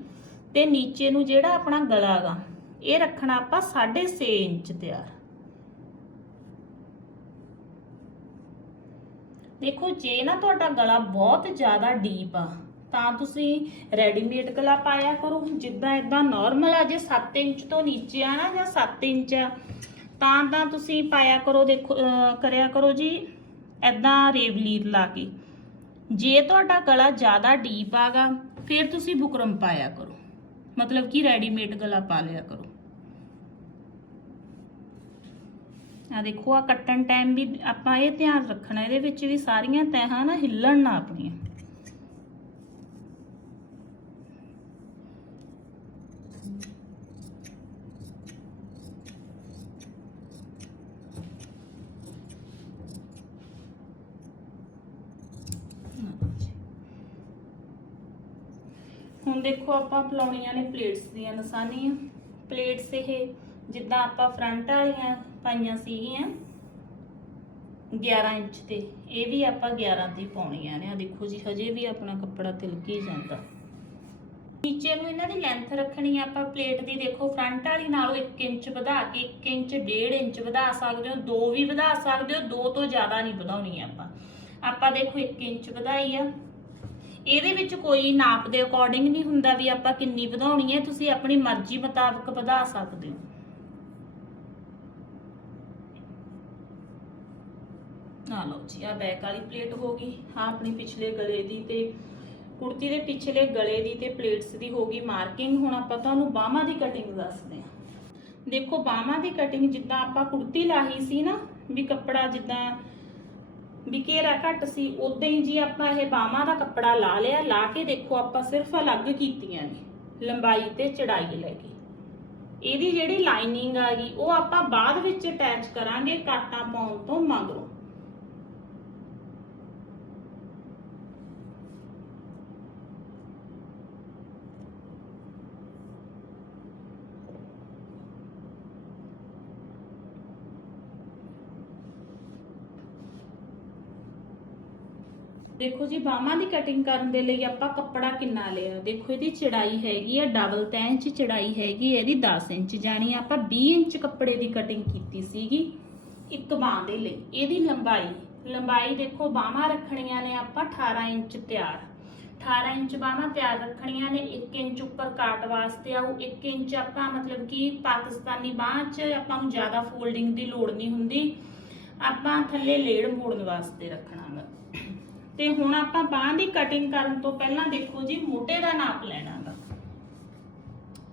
ਤੇ ਨੀਚੇ ਨੂੰ ਜਿਹੜਾ ਆਪਣਾ ਗਲਾ ਗਾ, ਇਹ ਰੱਖਣਾ ਆਪਾਂ 6.5 ਇੰਚ ਤਿਆਰ। ਦੇਖੋ, ਜੇ ਨਾ ਤੁਹਾਡਾ ਗਲਾ ਬਹੁਤ ਜ਼ਿਆਦਾ ਡੀਪ ਆ, ਤਾਂ ਤੁਸੀਂ ਰੈਡੀਮੇਡ ਗਲਾ ਪਾਇਆ ਕਰੋ। ਜਿੱਦਾਂ ਇਦਾਂ ਨਾਰਮਲ ਆ, ਜੇ 7 ਇੰਚ ਤੋਂ ਨੀਚੇ ਆ ਨਾ, ਜਾਂ 7 ਇੰਚ ਆ, ਤਾਂ ਤਾਂ ਤੁਸੀਂ ਪਾਇਆ ਕਰੋ, ਦੇਖੋ ਕਰਿਆ ਕਰੋ ਜੀ ਇਦਾਂ ਰੇਵਲੀਰ ਲਾ ਕੇ। ਜੇ ਤੁਹਾਡਾ ਗਲਾ ਜ਼ਿਆਦਾ ਡੀਪ ਆਗਾ ਫਿਰ ਤੁਸੀਂ ਬੁਕਰਮ ਪਾਇਆ ਕਰੋ। ਮਤਲਬ ਕਿ ਰੈਡੀਮੇਡ ਗਲਾ ਪਾ ਲਿਆ ਕਰੋ। ਆ ਦੇਖੋ ਆ ਕੱਟਣ ਟਾਈਮ ਵੀ ਆਪਾਂ ਇਹ ਧਿਆਨ ਰੱਖਣਾ, ਇਹਦੇ ਵਿੱਚ ਵੀ ਸਾਰੀਆਂ ਤਹਾਂ ਨਾ ਹਿੱਲਣ ਨਾ ਆਪਣੀਆਂ। ਹੁਣ ਦੇਖੋ ਆਪਾਂ ਪਲਾਉਣੀਆਂ ਨੇ ਪਲੇਟਸ ਦੀਆਂ ਨਿਸ਼ਾਨੀਆਂ। ਪਲੇਟਸ ਇਹ ਜਿੱਦਾਂ ਆਪਾਂ ਫਰੰਟ ਵਾਲੀਆਂ ਪਾਈਆਂ ਸੀਗੀਆਂ 11 ਇੰਚ ਤੇ, ਇਹ ਵੀ ਆਪਾਂ 11 ਦੀ ਪਾਉਣੀਆਂ ਨੇ। ਆ ਦੇਖੋ ਜੀ, ਹਜੇ ਵੀ ਆਪਣਾ ਕੱਪੜਾ ਤਿਲਕੀ ਜਾਂਦਾ। ਨੀਚੇ ਨੂੰ ਇਹਨਾਂ ਦੀ ਲੈਂਥ ਰੱਖਣੀ ਆ ਆਪਾਂ ਪਲੇਟ ਦੀ। ਦੇਖੋ ਫਰੰਟ ਵਾਲੀ ਨਾਲੋਂ 1 ਇੰਚ ਵਧਾ ਕੇ 1 ਇੰਚ 1.5 ਇੰਚ ਵਧਾ ਸਕਦੇ ਹੋ 2 ਵੀ ਵਧਾ ਸਕਦੇ ਹੋ 2 ਤੋਂ ਜ਼ਿਆਦਾ ਨਹੀਂ ਵਧਾਉਣੀ ਆਪਾਂ। ਆਪਾਂ ਦੇਖੋ 1 ਇੰਚ ਵਧਾਈ ਆ। ਇਹਦੇ ਵਿੱਚ ਕੋਈ ਨਾਪ ਦੇ ਅਕੋਰਡਿੰਗ ਨਹੀਂ ਹੁੰਦਾ ਵੀ ਆਪਾਂ ਕਿੰਨੀ ਵਧਾਉਣੀ ਹੈ, ਤੁਸੀਂ ਆਪਣੀ ਮਰਜ਼ੀ ਮੁਤਾਬਕ ਵਧਾ ਸਕਦੇ ਹੋ। ਆ ਲਓ ਜੀ ਆ ਬੈਕ ਵਾਲੀ ਪਲੇਟ ਹੋ ਗਈ। ਆ ਆਪਣੀ ਪਿਛਲੇ ਗਲੇ ਦੀ ਤੇ ਕੁੜਤੀ ਦੇ ਪਿਛਲੇ ਗਲੇ ਦੀ ਤੇ ਪਲੇਟਸ ਦੀ ਹੋ ਗਈ ਮਾਰਕਿੰਗ ਹੁਣ ਆਪਾਂ ਤੁਹਾਨੂੰ ਬਾਹਾਂ ਦੀ ਕਟਿੰਗ ਦੱਸਦੇ ਹਾਂ। ਦੇਖੋ, ਬਾਹਾਂ ਦੀ ਕਟਿੰਗ ਜਿੱਦਾਂ ਆਪਾਂ ਕੁੜਤੀ ਲਾਹੀ ਸੀ ਨਾ, ਵੀ ਕੱਪੜਾ ਜਿੱਦਾਂ ਵੀ ਘੇਰਾ ਘੱਟ ਸੀ ਉਦਾਂ ਹੀ ਜੀ ਆਪਾਂ ਇਹ ਬਾਹਾਂ ਦਾ ਕੱਪੜਾ ਲਾ ਲਿਆ, ਲਾ ਕੇ ਦੇਖੋ ਆਪਾਂ ਸਿਰਫ ਅਲੱਗ ਕੀਤੀਆਂ ਨੇ, ਲੰਬਾਈ ਤੇ ਚੜਾਈ ਲੈ ਕੇ। ਇਹਦੀ ਜਿਹੜੀ ਲਾਈਨਿੰਗ ਆ ਗਈ, ਉਹ ਆਪਾਂ ਬਾਅਦ ਵਿੱਚ ਅਟੈਚ ਕਰਾਂਗੇ ਕਾਟਾਂ ਪਾਉਣ ਤੋਂ ਮਗਰੋਂ। ਦੇਖੋ ਜੀ, ਬਾਹਾਂ ਦੀ ਕਟਿੰਗ ਕਰਨ ਦੇ ਲਈ ਆਪਾਂ ਕੱਪੜਾ ਕਿੰਨਾ ਲਿਆ? ਦੇਖੋ, ਇਹਦੀ ਚੜਾਈ ਹੈਗੀ ਆ ਡਬਲ ਤੈਂ ਇੰਚ ਚੜਾਈ ਹੈਗੀ ਆ, ਇਹਦੀ 10 ਇੰਚ ਜਾਣੀ ਆਪਾਂ 20 ਇੰਚ ਕੱਪੜੇ ਦੀ ਕਟਿੰਗ ਕੀਤੀ ਸੀਗੀ ਇੱਕ ਬਾਹ ਦੇ ਲਈ। ਇਹਦੀ ਲੰਬਾਈ ਲੰਬਾਈ ਦੇਖੋ, ਬਾਹਾਂ ਰੱਖਣੀਆਂ ਨੇ ਆਪਾਂ 18 ਇੰਚ ਤਿਆਰ। 18 ਇੰਚ ਬਾਹਾਂ ਤਿਆਰ ਰੱਖਣੀਆਂ ਨੇ 1 ਇੰਚ ਉੱਪਰ ਕਾਟ ਵਾਸਤੇ ਆਉ 1 ਇੰਚ ਆਪਾਂ ਮਤਲਬ ਕਿ ਪਾਕਿਸਤਾਨੀ ਬਾਹ 'ਚ ਆਪਾਂ ਨੂੰ ਜ਼ਿਆਦਾ ਫੋਲਡਿੰਗ ਦੀ ਲੋੜ ਨਹੀਂ ਹੁੰਦੀ। ਆਪਾਂ ਥੱਲੇ ਲੇੜ ਮੋੜਨ ਵਾਸਤੇ ਰੱਖਣਾਗਾ ਤੇ ਹੁਣ ਆਪਾਂ ਬਾਹ ਦੀ ਕਟਿੰਗ ਕਰਨ ਤੋਂ ਪਹਿਲਾਂ ਦੇਖੋ ਜੀ, ਮੋਢੇ ਦਾ ਨਾਪ ਲੈਣਾ ਗਾ।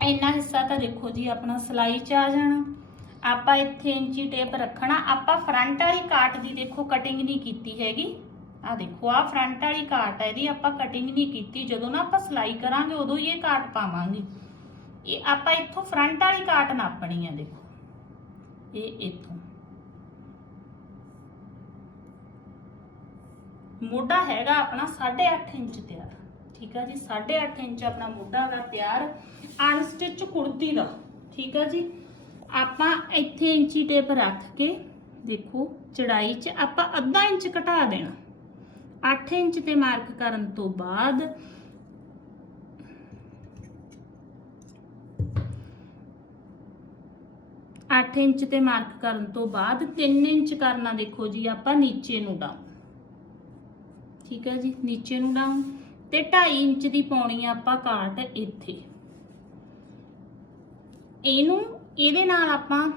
ਇੰਨਾ ਹਿੱਸਾ ਤਾਂ ਦੇਖੋ ਜੀ, ਆਪਣਾ ਸਲਾਈ 'ਚ ਆ ਜਾਣਾ। ਆਪਾਂ ਇੱਥੇ ਇੰਚੀ ਟੇਪ ਰੱਖਣਾ। ਆਪਾਂ ਫਰੰਟ ਵਾਲੀ ਕਾਟ ਦੀ ਦੇਖੋ ਕਟਿੰਗ ਨਹੀਂ ਕੀਤੀ ਹੈਗੀ। ਆ ਦੇਖੋ ਆ ਫਰੰਟ ਵਾਲੀ ਕਾਟ ਹੈ ਇਹਦੀ, ਆਪਾਂ ਕਟਿੰਗ ਨਹੀਂ ਕੀਤੀ। ਜਦੋਂ ਨਾ ਆਪਾਂ ਸਲਾਈ ਕਰਾਂਗੇ, ਉਦੋਂ ਹੀ ਇਹ ਕਾਟ ਪਾਵਾਂਗੇ। ਇਹ ਆਪਾਂ ਇੱਥੋਂ ਫਰੰਟ ਵਾਲੀ ਕਾਟ ਨਾਪਣੀ ਆ, ਦੇਖੋ। ਇਹ ਇੱਥੋਂ। ਮੋਢਾ ਹੈਗਾ ਆਪਣਾ 8.5 ਇੰਚ ਤਿਆਰ। ਠੀਕ ਆ ਜੀ 8.5 ਇੰਚ ਆਪਣਾ ਮੋਢਾ ਹੈਗਾ ਤਿਆਰ। ਅਨਸਟਿਚ ਕੁੜਤੀ ਦਾ। ਠੀਕ ਆ ਜੀ, ਆਪਾਂ ਇੱਥੇ ਇੰਚੀ ਟੇਪ ਰੱਖ ਕੇ ਦੇਖੋ, ਚੜਾਈ 'ਚ ਆਪਾਂ ਅੱਧਾ ਇੰਚ ਘਟਾ ਦੇਣਾ। 8 ਇੰਚ ਤੇ ਮਾਰਕ ਕਰਨ ਤੋਂ ਬਾਅਦ ਅੱਠ ਇੰਚ ਤੇ ਮਾਰਕ ਕਰਨ ਤੋਂ ਬਾਅਦ 3 ਇੰਚ ਕਰਨਾ ਦੇਖੋ ਜੀ, ਆਪਾਂ ਨੀਚੇ ਨੂੰ ਡਾਊਨ ਠੀਕ ਹੈ ਜੀ, ਨੀਚੇ ਨੂੰ ਡਾਊਨ ਤੇ 2.5 ਇੰਚ ਦੀ ਪਾਉਣੀ ਆ ਆਪਾਂ ਕਾਟ ਇੱਥੇ। ਇਹਨੂੰ, ਇਹਦੇ ਨਾਲ ਆਪਾਂ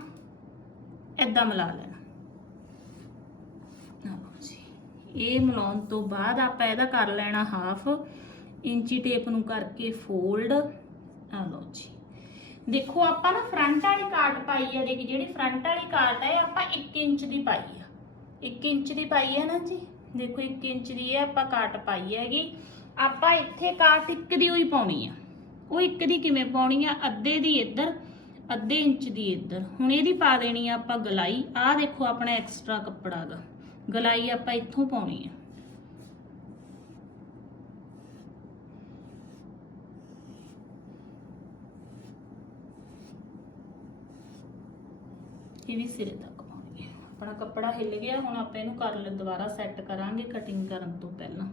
ਏਦਾਂ ਮਿਲਾ ਲੈਣਾ। ਇਹ ਮਿਲਾਉਣ ਤੋਂ ਬਾਅਦ ਆਪਾਂ ਇਹਦਾ ਕਰ ਲੈਣਾ ਹਾਫ ਇੰਚੀ ਟੇਪ ਨੂੰ ਕਰਕੇ ਫੋਲਡ ਆ ਲਓ ਜੀ। ਦੇਖੋ, ਆਪਾਂ ਨਾ ਫਰੰਟ ਵਾਲੀ ਕਾਟ ਪਾਈ ਆ, ਦੇਖੀ ਜਿਹੜੀ ਫਰੰਟ ਵਾਲੀ ਕਾਟ ਹੈ ਇਹ ਆਪਾਂ 1 ਇੰਚ ਦੀ ਪਾਈ ਆ। 1 ਇੰਚ ਦੀ ਪਾਈ ਹੈ ਨਾ ਜੀ। ਦੇਖੋ 1 ਇੰਚ ਦੀ ਇਹ ਆਪਾਂ ਕਾਟ ਪਾਈ ਹੈਗੀ। ਆਪਾਂ ਇੱਥੇ ਕਾਟ ਇੱਕ ਦੀ ਹੋਈ ਪਾਉਣੀ ਆ। ਉਹ ਇੱਕ ਦੀ ਕਿਵੇਂ ਪਾਉਣੀ ਆ? ਅੱਧੇ ਦੀ ਇੱਧਰ, ਅੱਧੇ ਇੰਚ ਦੀ ਇੱਧਰ। ਹੁਣ ਇਹਦੀ ਪਾ ਦੇਣੀ ਆ ਆਪਾਂ ਗਲਾਈ। ਆਹ ਦੇਖੋ ਆਪਣਾ ਐਕਸਟਰਾ ਕੱਪੜਾ ਦਾ ਗਲਾਈ ਆਪਾਂ ਇੱਥੋਂ ਪਾਉਣੀ ਆ। ਇਹ ਵੀ ਸਿਰੇ ਤੱਕ। ਆਪਣਾ ਕੱਪੜਾ ਹਿੱਲ ਗਿਆ, ਹੁਣ ਆਪਾਂ ਇਹਨੂੰ ਕਰ ਲੈ, ਦੁਬਾਰਾ ਸੈੱਟ ਕਰਾਂਗੇ ਕਟਿੰਗ ਕਰਨ ਤੋਂ ਪਹਿਲਾਂ।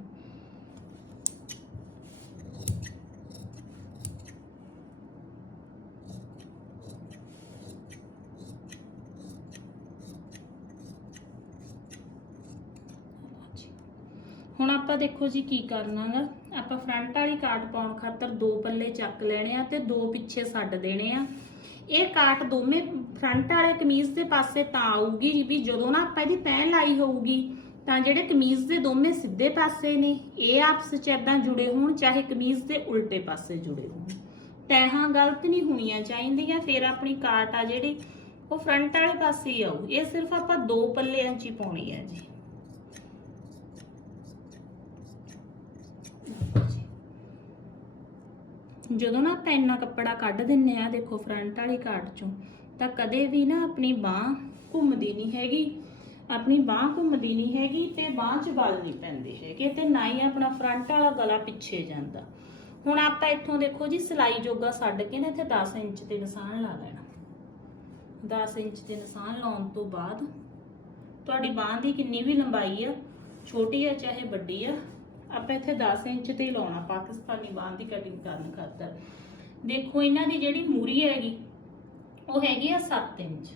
ਹੁਣ ਆਪਾਂ ਦੇਖੋ ਜੀ ਕੀ ਕਰਨਾਗਾ। ਆਪਾਂ ਫਰੰਟ ਵਾਲੀ ਕਾਟ ਪਾਉਣ ਖਾਤਰ ਦੋ ਪੱਲੇ ਚੱਕ ਲੈਣੇ ਆ ਤੇ ਦੋ ਪਿੱਛੇ ਛੱਡ ਦੇਣੇ ਆ। ਇਹ ਕਾਟ ਦੋਵੇਂ ਫਰੰਟ ਵਾਲੇ ਕਮੀਜ਼ ਦੇ ਪਾਸੇ ਤਾਂ ਆਊਗੀ ਵੀ ਜਦੋਂ ਨਾ ਆਪਾਂ ਇਹਦੀ ਤੈਅ ਲਾਈ ਹੋਊਗੀ, ਤਾਂ ਜਿਹੜੇ ਕਮੀਜ਼ ਦੇ ਦੋਵੇਂ ਸਿੱਧੇ ਪਾਸੇ ਨੇ, ਇਹ ਆਪਸ ਚ ਏਦਾਂ ਜੁੜੇ ਹੋਣ, ਚਾਹੇ ਕਮੀਜ਼ ਦੇ ਉਲਟੇ ਪਾਸੇ ਜੁੜੇ ਹੋਣ। ਤੈਹਾਂ ਗਲਤ ਨਹੀਂ ਹੋਣੀਆਂ ਚਾਹੀਦੀਆਂ, ਫਿਰ ਆਪਣੀ ਕਾਟ ਆ ਜਿਹੜੀ, ਉਹ ਫਰੰਟ ਵਾਲੇ ਪਾਸੇ ਹੀ ਆਊ। ਇਹ ਸਿਰਫ ਆਪਾਂ ਦੋ ਪੱਲਿਆਂ 'ਚ ਹੀ ਪਾਉਣੀ ਹੈ ਜੀ। ਜਦੋਂ ਨਾ ਆਪਾਂ ਇੰਨਾ ਕੱਪੜਾ ਕੱਢ ਦਿੰਨੇ ਆ, ਦੇਖੋ ਫਰੰਟ ਵਾਲੀ ਕਾਟ ਚੋਂ ਤਾਂ ਕਦੇ ਵੀ ਨਾ ਆਪਣੀ ਬਾਹ ਘੁੰਮਦੀ ਨਹੀਂ ਹੈਗੀ। ਆਪਣੀ ਬਾਹ ਘੁੰਮਦੀ ਨਹੀਂ ਹੈਗੀ ਤੇ ਬਾਹ 'ਚ ਬਲ ਨਹੀਂ ਪੈਂਦੇ ਹੈਗੇ ਤੇ ਨਾ ਹੀ ਆਪਣਾ ਫਰੰਟ ਵਾਲਾ ਗਲਾ ਪਿੱਛੇ ਜਾਂਦਾ। ਹੁਣ ਆਪਾਂ ਇੱਥੋਂ ਦੇਖੋ ਜੀ, ਸਿਲਾਈ ਜੋਗਾ ਛੱਡ ਕੇ ਨਾ ਇੱਥੇ 10 ਇੰਚ ਤੇ ਨਿਸ਼ਾਨ ਲਾ ਲੈਣਾ। 10 ਇੰਚ ਤੇ ਨਿਸ਼ਾਨ ਲਾਉਣ ਤੋਂ ਬਾਅਦ ਤੁਹਾਡੀ ਬਾਹ ਦੀ ਕਿੰਨੀ ਵੀ ਲੰਬਾਈ ਆ, ਛੋਟੀ ਆ ਚਾਹੇ ਵੱਡੀ ਆ, ਆਪਾਂ ਇੱਥੇ 10 ਇੰਚ ਤੇ ਲਾਉਣਾ। ਪਾਕਿਸਤਾਨੀ ਬਾਂਹ ਦੀ ਕਟਿੰਗ ਕਰਨ ਖਾਤਰ। ਦੇਖੋ ਇਹਨਾਂ ਦੀ ਜਿਹੜੀ ਮੂਰੀ ਹੈਗੀ ਉਹ ਹੈਗੀ ਆ 7 ਇੰਚ।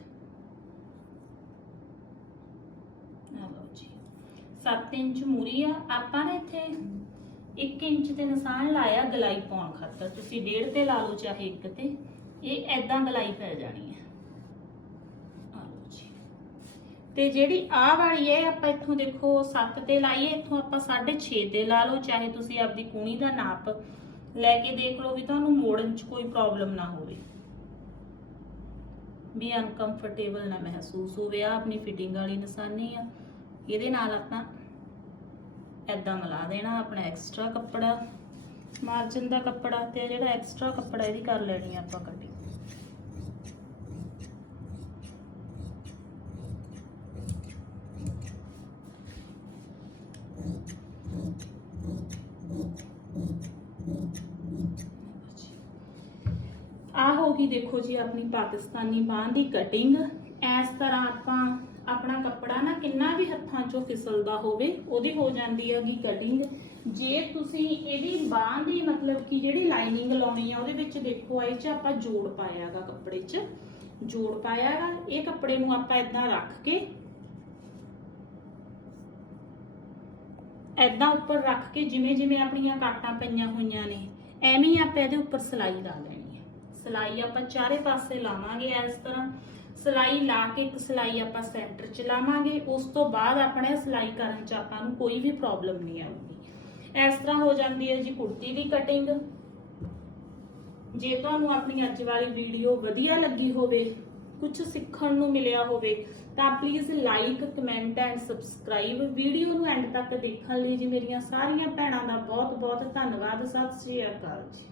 ਆ ਲਓ ਜੀ। 7 ਇੰਚ ਮੂਰੀ ਆ। ਆਪਾਂ ਨੇ ਇੱਥੇ 1 ਇੰਚ ਤੇ ਨਿਸ਼ਾਨ ਲਾਇਆ ਗਲਾਈ ਪਾਉਣ ਖਾਤਰ। ਤੁਸੀਂ ਡੇਢ ਤੇ ਲਾ ਲਓ ਚਾਹੇ ਇੱਕ ਤੇ। ਇਹ ਐਦਾਂ ਗਲਾਈ ਪੈ ਜਾਣੀ ਹੈ ਆ ਤੇ ਜਿਹੜੀ ਆਹ ਵਾਲੀ ਹੈ, ਆਪਾਂ ਇੱਥੋਂ ਦੇਖੋ 7 ਤੇ ਲਾਈਏ। ਇੱਥੋਂ ਆਪਾਂ 6.5 ਤੇ ਲਾ ਲਓ। ਚਾਹੇ ਤੁਸੀਂ ਆਪਦੀ ਕੂਣੀ ਦਾ ਨਾਪ ਲੈ ਕੇ ਦੇਖ ਲਓ ਵੀ ਤੁਹਾਨੂੰ ਮੋੜਨ 'ਚ ਕੋਈ ਪ੍ਰੋਬਲਮ ਨਾ ਹੋਵੇ। ਵੀ ਅਨਕੰਫਰਟੇਬਲ ਨਾ ਮਹਿਸੂਸ ਹੋਵੇ ਆ ਆਪਣੀ ਫਿਟਿੰਗ ਵਾਲੀ ਨਿਸ਼ਾਨੀ ਆ, ਇਹਦੇ ਨਾਲ ਆਪਾਂ ਐਦਾਂ ਮਿਲਾ ਦੇਣਾ ਆਪਣਾ ਐਕਸਟਰਾ ਕੱਪੜਾ ਮਾਰਜਨ ਦਾ ਕੱਪੜਾ ਤੇ ਜਿਹੜਾ ਐਕਸਟਰਾ ਕੱਪੜਾ ਇਹਦੀ ਕਰ ਲੈਣੀ ਆ ਆਪਾਂ ਕੱਟ ਆ ਹੋ ਗਈ ਦੇਖੋ ਜੀ ਆਪਣੀ ਪਾਕਿਸਤਾਨੀ ਬਾਂਹ ਦੀ ਕਟਿੰਗ ਇਸ ਤਰ੍ਹਾਂ ਆਪਾਂ ਆਪਣਾ ਕੱਪੜਾ ਨਾ ਕਿੰਨਾ ਵੀ ਹੱਥਾਂ 'ਚੋਂ ਫਿਸਲਦਾ ਹੋਵੇ, ਉਹਦੀ ਹੋ ਜਾਂਦੀ ਹੈਗੀ ਕਟਿੰਗ ਜੇ ਤੁਸੀਂ ਇਹਦੀ ਬਾਂਹ ਦੀ ਮਤਲਬ ਕਿ ਜਿਹੜੀ ਲਾਈਨਿੰਗ ਲਾਉਣੀ ਆ, ਉਹਦੇ ਵਿੱਚ ਦੇਖੋ ਇਹ 'ਚ ਆਪਾਂ ਜੋੜ ਪਾਇਆਗਾ ਕੱਪੜੇ 'ਚ। ਜੋੜ ਪਾਇਆਗਾ ਇਹ ਕੱਪੜੇ ਨੂੰ ਆਪਾਂ ਇਦਾਂ ਰੱਖ ਕੇ ਐਦਾਂ ਉੱਪਰ ਰੱਖ ਕੇ ਜਿਵੇਂ ਜਿਵੇਂ ਆਪਣੀਆਂ ਕਾਟਾਂ ਪਈਆਂ ਹੋਈਆਂ ਨੇ, ਐਵੇਂ ਆਪਾਂ ਇਹਦੇ ਉੱਪਰ ਸਲਾਈ ਲਾ ਲੈਣੀ। ਸਲਾਈ ਆਪਾਂ ਚਾਰੇ ਪਾਸੇ ਲਾਵਾਂਗੇ ਇਸ ਤਰ੍ਹਾਂ। ਸਲਾਈ ਲਾ ਕੇ ਇੱਕ ਸਲਾਈ ਆਪਾਂ ਸੈਂਟਰ 'ਚ ਲਾਵਾਂਗੇ। ਉਸ ਤੋਂ ਬਾਅਦ ਆਪਣੇ ਸਲਾਈ ਕਰਨ 'ਚ ਆਪਾਂ ਨੂੰ ਕੋਈ ਵੀ ਪ੍ਰੋਬਲਮ ਨਹੀਂ ਆਉਂਦੀ ਇਸ ਤਰ੍ਹਾਂ ਹੋ ਜਾਂਦੀ ਹੈ ਜੀ ਕੁੜਤੀ ਦੀ ਕਟਿੰਗ ਜੇ ਤੁਹਾਨੂੰ ਆਪਣੀ ਅੱਜ ਵਾਲੀ ਵੀਡੀਓ ਵਧੀਆ ਲੱਗੀ ਹੋਵੇ ਕੁਝ ਸਿੱਖਣ ਨੂੰ ਮਿਲਿਆ ਹੋਵੇ, ਤਾਂ please like comment and subscribe video ਨੂੰ ਐਂਡ ਤੱਕ ਦੇਖਣ ਲਈ ਜੀ ਮੇਰੀਆਂ ਸਾਰੀਆਂ ਭੈਣਾਂ ਦਾ ਬਹੁਤ ਬਹੁਤ ਧੰਨਵਾਦ। ਸਤਿ ਸ਼੍ਰੀ ਅਕਾਲ ਜੀ।